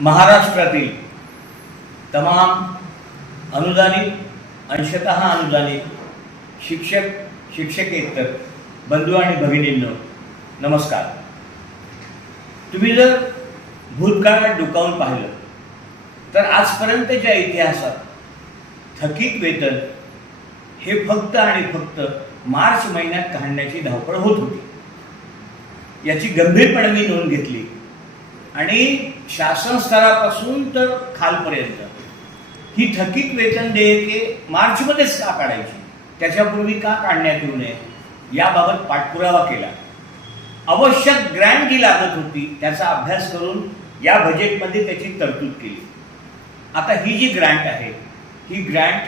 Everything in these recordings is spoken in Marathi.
महाराष्ट्रातील तमाम अनुदानित अंशतः अनुदानित शिक्षक शिक्षकेतर बंधू आणि भगिनींनो नमस्कार. तुम्ही जर भूतकाळात डोकावून पाहिलं तर आजपर्यंतच्या इतिहासात थकीत वेतन हे फक्त आणि फक्त मार्च महिन्यात काढण्याची धावपळ होत होती. याची गंभीरपणे मी नोंद घेतली. आणि शासन स्तरापासून तर खालपर्यंत. ही थकीत वेतन देयके मार्चमध्येच का काढायची? त्याच्यापूर्वी का काढण्यात येऊ नये? याबाबत पाठपुरावा केला. आवश्यक ग्रँट जी लागत होती त्याचा अभ्यास करून या बजेटमध्ये त्याची तरतूद केली. आता ही जी ग्रँट आहे ही ग्रँट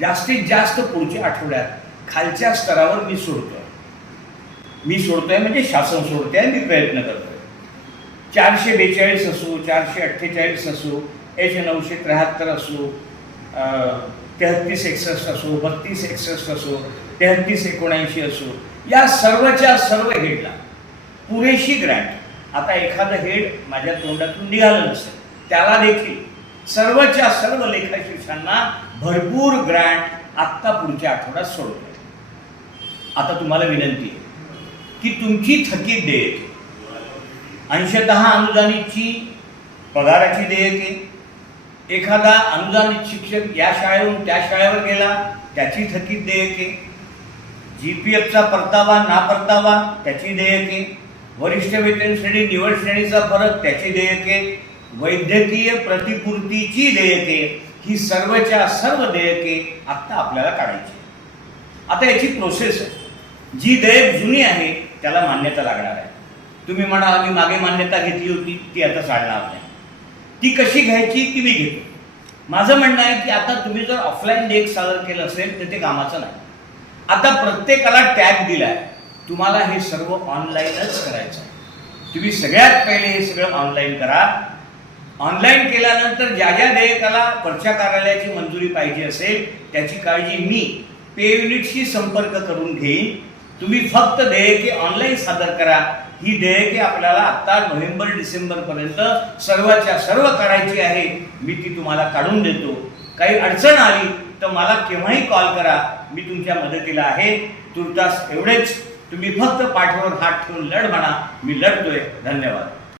जास्तीत जास्त पुढच्या आठवड्यात खालच्या स्तरावर मी सोडतोय. मी सोडतोय म्हणजे शासन सोडतोय मी प्रयत्न करतोय. चारशे बेचाळीस असो चारशे अठ्ठेचाळीस असो एच नऊशे त्र्याहत्तर असो तेहत्तीस एकसष्ट असो बत्तीस एकसष्ट असो तेहत्तीस एकोणऐंशी असो या सर्वच्या सर्व हेडला. पुरेशी ग्रँट आता एखादं हेड माझ्या तोंडातून निघालं नसेल त्याला देखील सर्वच्या सर्व लेखाशीर्षांना भरपूर ग्रँट आत्ता पुढच्या आठवड्यात सोडतोय आता तुम्हाला विनंती आहे की तुमची थकीत देयके अंशतः अनुदानितची पगाराची देयके एखादा अनुदानित शिक्षक या शाळेहून त्या शाळेवर गेला त्याची थकीत देयके जी पी एफचा परतावा ना परतावा त्याची देयके वरिष्ठ वेतन श्रेणी निवड श्रेणीचा फरक त्याची देयके वैद्यकीय प्रतिपूर्तीची देयके ही सर्वच्या सर्व देयके आत्ता आपल्याला काढायची आता याची प्रोसेस आहे. जी देयक जुनी आहे त्याला मान्यता लागणार आहे. तुम्ही म्हणा आम्ही मागे मान्यता घेतली होती ती आता चालणार नाही ती कशी घ्यायची ती मी घेतो. माझं म्हणणं आहे की आता तुम्ही जर ऑफलाईन लेख सादर केलं असेल तर ते कामाचं नाही. आता प्रत्येकाला टॅग दिलाय तुम्हाला हे सर्व ऑनलाईनच करायचं आहे. तुम्ही सगळ्यात पहिले हे सगळं ऑनलाईन करा. ऑनलाईन केल्यानंतर ज्या ज्या देयकाला परच्या कार्यालयाची मंजुरी पाहिजे असेल त्याची काळजी मी पे युनिटशी संपर्क करून घेईन. तुम्ही फक्त देयके ऑनलाईन सादर करा. ही देयके आपल्याला आता नोव्हेंबर डिसेंबर पर्यंत सर्वच्या सर्व करायची आहे मी ती तुम्हाला काढून देतो. काही अडचण आली तर मला केव्हाही कॉल करा मी तुमच्या मदतीला आहे. तुर्तास एवढेच. तुम्ही फक्त पाठीवर हात ठेवून लढ म्हणा. मी लढतोय. धन्यवाद.